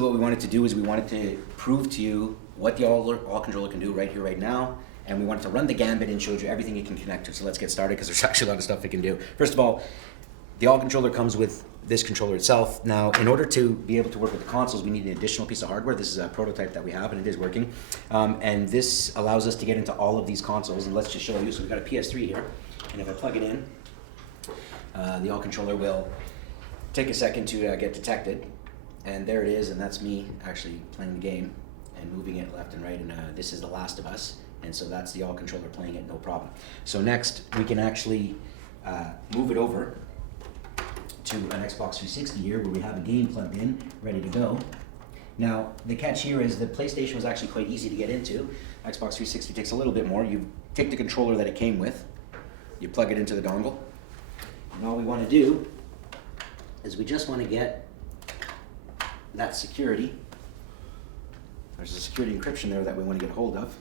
What we wanted to do is we wanted to prove to you what the all controller can do right here, right now, and we wanted to run the gambit and show you everything it can connect to. So let's get started because there's actually a lot of stuff it can do. First of all, the all controller comes with this controller itself. Now, in order to be able to work with the consoles, we need an additional piece of hardware. This is a prototype that we have, and it is working. And this allows us to get into all of these consoles. And let's just show you. So we've got a PS3 here, and if I plug it in, the all controller will take a second to get detected. And there it is, and that's me actually playing the game and moving it left and right, and this is The Last of Us, and so that's the all controller playing it, no problem. So next, we can actually move it over to an Xbox 360 here, where we have a game plugged in, ready to go. Now, the catch here is the PlayStation was actually quite easy to get into. Xbox 360 takes a little bit more. You take the controller that it came with, you plug it into the dongle, and all we want to do is we just want to get that security. There's a security encryption there that we want to get a hold of.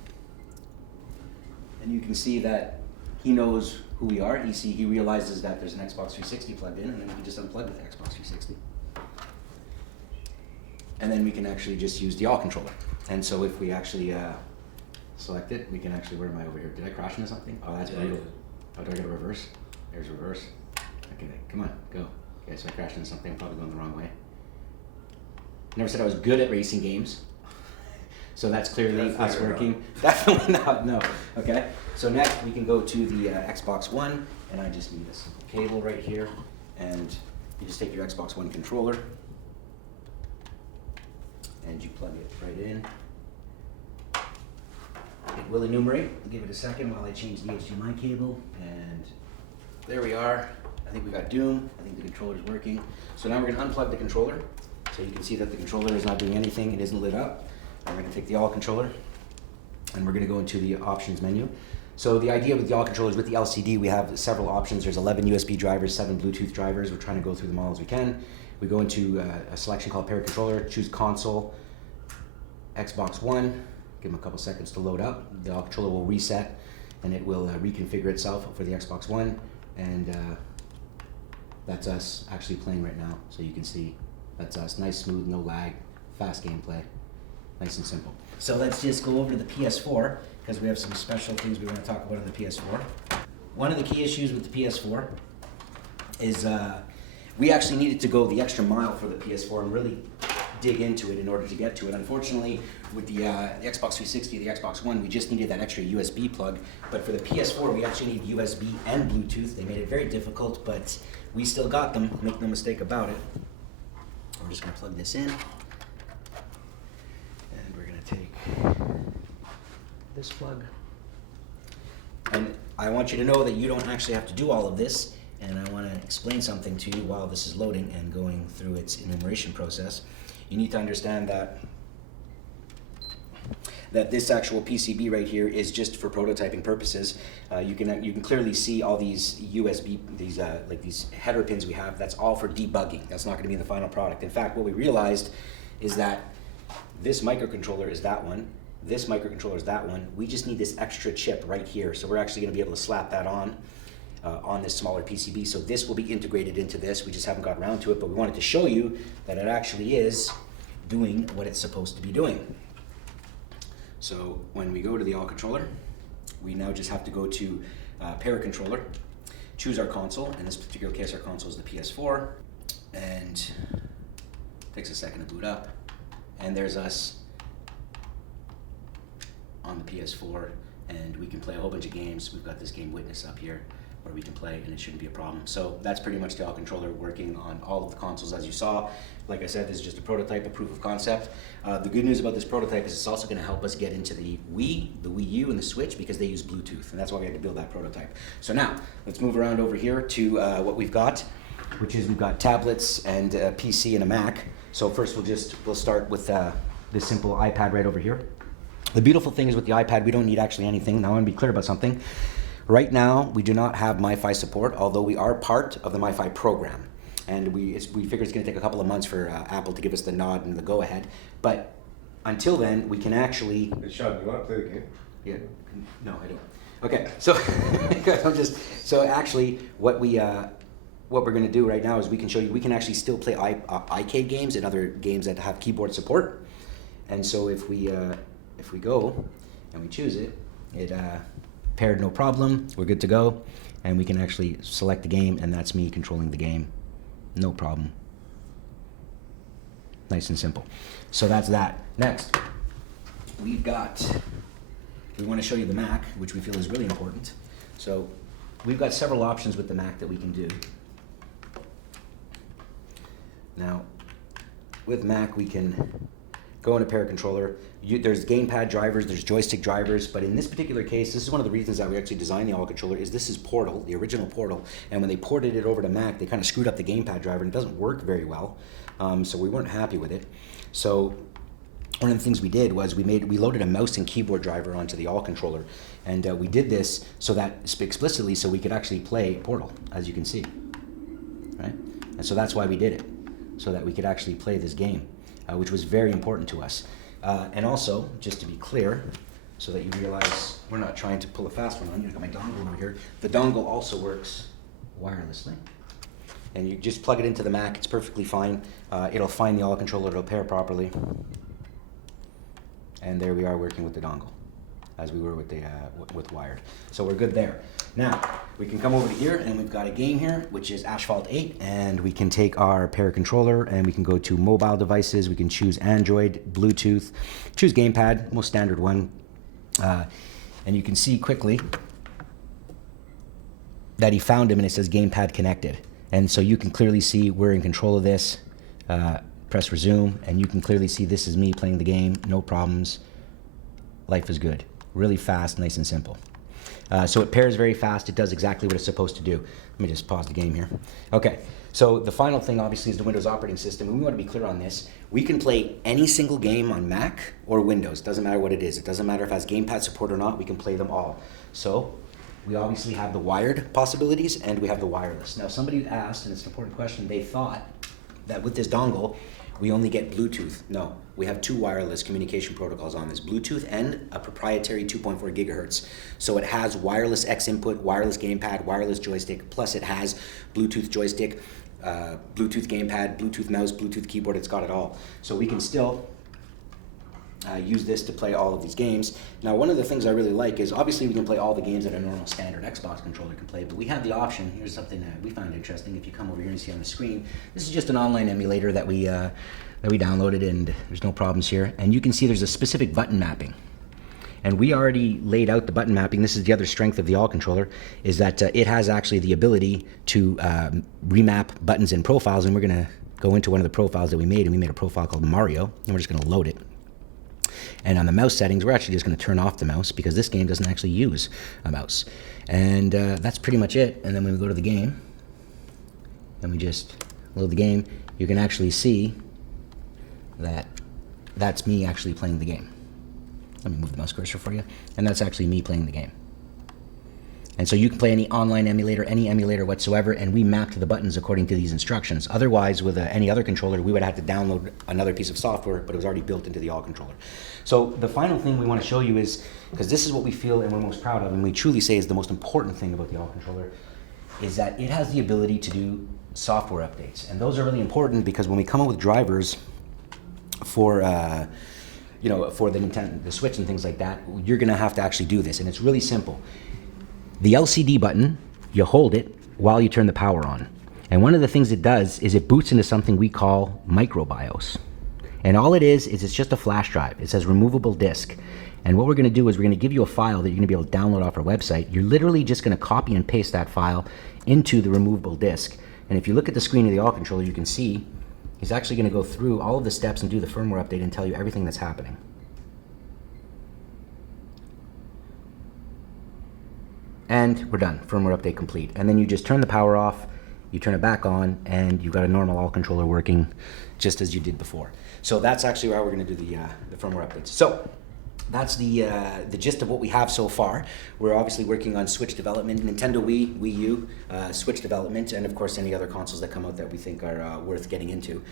And you can see that he knows who we are. He realizes that there's an Xbox 360 plugged in, and then we can just unplug the Xbox 360. And then we can actually just use the all controller. And so if we actually select it, we can actually, where am I over here? Did I crash into something? Oh, that's brutal. Oh, do I get a reverse? There's reverse. Okay, come on, go. Okay, so I crashed into something. I'm probably going the wrong way. Never said I was good at racing games. So that's clearly us working. Definitely not, no. Okay, so next we can go to the Xbox One, and I just need a simple cable right here, and you just take your Xbox One controller, and you plug it right in. It will enumerate. I'll give it a second while I change the HDMI cable, and there we are. I think we got Doom. I think the controller is working. So now we're going to unplug the controller. So you can see that the controller is not doing anything. It isn't lit up. And we're going to take the all controller, and we're going to go into the options menu. So the idea with the all controllers, with the LCD, we have several options. There's 11 USB drivers, 7 Bluetooth drivers. We're trying to go through them all as we can. We go into a selection called Pair Controller, choose console, Xbox One, give them a couple seconds to load up. The all controller will reset, and it will reconfigure itself for the Xbox One. And that's us actually playing right now. So you can see that's us. Nice, smooth, no lag, fast gameplay. Nice and simple. So let's just go over to the PS4, because we have some special things we want to talk about on the PS4. One of the key issues with the PS4 is we actually needed to go the extra mile for the PS4 and really dig into it in order to get to it. Unfortunately, with the Xbox 360, the Xbox One, we just needed that extra USB plug. But for the PS4, we actually need USB and Bluetooth. They made it very difficult, but we still got them. Make no mistake about it. We're just going to plug this in. And we're going to take this plug. And I want you to know that you don't actually have to do all of this. And I want to explain something to you while this is loading and going through its enumeration process. You need to understand that this actual PCB right here is just for prototyping purposes. You can clearly see all these USB, these header pins we have. That's all for debugging. That's not going to be in the final product. In fact, what we realized is that this microcontroller is that one. This microcontroller is that one. We just need this extra chip right here. So we're actually going to be able to slap that on this smaller PCB. So this will be integrated into this. We just haven't got around to it, but we wanted to show you that it actually is doing what it's supposed to be doing. So when we go to the all controller, we now just have to go to Pair Controller, choose our console. In this particular case, our console is the PS4, and it takes a second to boot up. And there's us on the PS4, and we can play a whole bunch of games. We've got this game Witness up here where we can play, and it shouldn't be a problem. So that's pretty much the all controller working on all of the consoles as you saw. Like I said, this is just a prototype, a proof of concept. The good news about this prototype is it's also going to help us get into the Wii U, and the Switch, because they use Bluetooth, and that's why we had to build that prototype. So now, let's move around over here to what we've got, which is we've got tablets and a PC and a Mac. So first we'll start with this simple iPad right over here. The beautiful thing is with the iPad, we don't need actually anything. Now I want to be clear about something. Right now, we do not have MiFi support, although we are part of the MiFi program. And we figure it's going to take a couple of months for Apple to give us the nod and the go-ahead. But until then, we can actually... Hey, Sean, you want to play the game? Yeah. No, I don't. Okay, so so actually, what we what we're going to do right now is we can show you, we can actually still play iCade games and other games that have keyboard support. And so if we go and we choose it, it paired no problem, we're good to go. And we can actually select the game, and that's me controlling the game, no problem. Nice and simple. So that's that. Next, we want to show you the Mac, which we feel is really important. So we've got several options with the Mac that we can do. Now, with Mac, we can go into Paracontroller. There's gamepad drivers, there's joystick drivers, but in this particular case, this is one of the reasons that we actually designed the AllController, is this is Portal, the original Portal, and when they ported it over to Mac, they kind of screwed up the gamepad driver, and it doesn't work very well, so we weren't happy with it. So one of the things we did was we loaded a mouse and keyboard driver onto the AllController, and we did this so that explicitly so we could actually play Portal, as you can see, right? And so that's why we did it, so that we could actually play this game, which was very important to us. And also, just to be clear, so that you realize we're not trying to pull a fast one on you, I've got my dongle over here. The dongle also works wirelessly. And you just plug it into the Mac, it's perfectly fine. It'll find the AllController, it'll pair properly. And there we are working with the dongle, as we were with the with wired. So we're good there. Now, we can come over to here, and we've got a game here, which is Asphalt 8, and we can take our Paracontroller, and we can go to mobile devices, we can choose Android, Bluetooth, choose gamepad, most standard one, and you can see quickly that he found him, and it says gamepad connected. And so you can clearly see we're in control of this. Press resume, and you can clearly see this is me playing the game, no problems. Life is good. Really fast, nice and simple. So it pairs very fast. It does exactly what it's supposed to do. Let me just pause the game here. Okay, so the final thing obviously is the Windows operating system, and we want to be clear on this. We can play any single game on Mac or Windows. Doesn't matter what it is. It doesn't matter if it has gamepad support or not. We can play them all. So we obviously have the wired possibilities, and we have the wireless. Now, somebody asked, and it's an important question, they thought that with this dongle, we only get Bluetooth. No, we have two wireless communication protocols on this, Bluetooth and a proprietary 2.4 gigahertz. So it has wireless X input, wireless gamepad, wireless joystick, plus it has Bluetooth joystick, Bluetooth gamepad, Bluetooth mouse, Bluetooth keyboard, it's got it all. So we can still use this to play all of these games. Now, one of the things I really like is obviously we can play all the games that a normal standard Xbox controller can play, but we have the option. Here's something that we found interesting. If you come over here and see on the screen, this is just an online emulator that we downloaded, and there's no problems here. And you can see there's a specific button mapping. And we already laid out the button mapping. This is the other strength of the AllController, is that it has actually the ability to remap buttons and profiles, and we're going to go into one of the profiles that we made, and we made a profile called Mario, and we're just going to load it. And on the mouse settings, we're actually just going to turn off the mouse because this game doesn't actually use a mouse. And that's pretty much it. And then when we go to the game, and we just load the game, you can actually see that that's me actually playing the game. Let me move the mouse cursor for you. And that's actually me playing the game. And so you can play any online emulator, any emulator whatsoever, and we map to the buttons according to these instructions. Otherwise, with any other controller, we would have to download another piece of software, but it was already built into the AllController. So the final thing we want to show you is, because this is what we feel and we're most proud of, and we truly say is the most important thing about the AllController, is that it has the ability to do software updates. And those are really important because when we come up with drivers for for the Nintendo, the Switch and things like that, you're going to have to actually do this, and it's really simple. The LCD button, you hold it while you turn the power on. And one of the things it does is it boots into something we call microBIOS. And all it is it's just a flash drive. It says removable disk. And what we're going to do is we're going to give you a file that you're going to be able to download off our website. You're literally just going to copy and paste that file into the removable disk. And if you look at the screen of the AllController, you can see he's actually going to go through all of the steps and do the firmware update and tell you everything that's happening. And we're done, firmware update complete. And then you just turn the power off, you turn it back on, and you've got a normal AllController working just as you did before. So that's actually how we're gonna do the firmware updates. So that's the gist of what we have so far. We're obviously working on Switch development, Nintendo Wii U, Switch development, and of course any other consoles that come out that we think are worth getting into.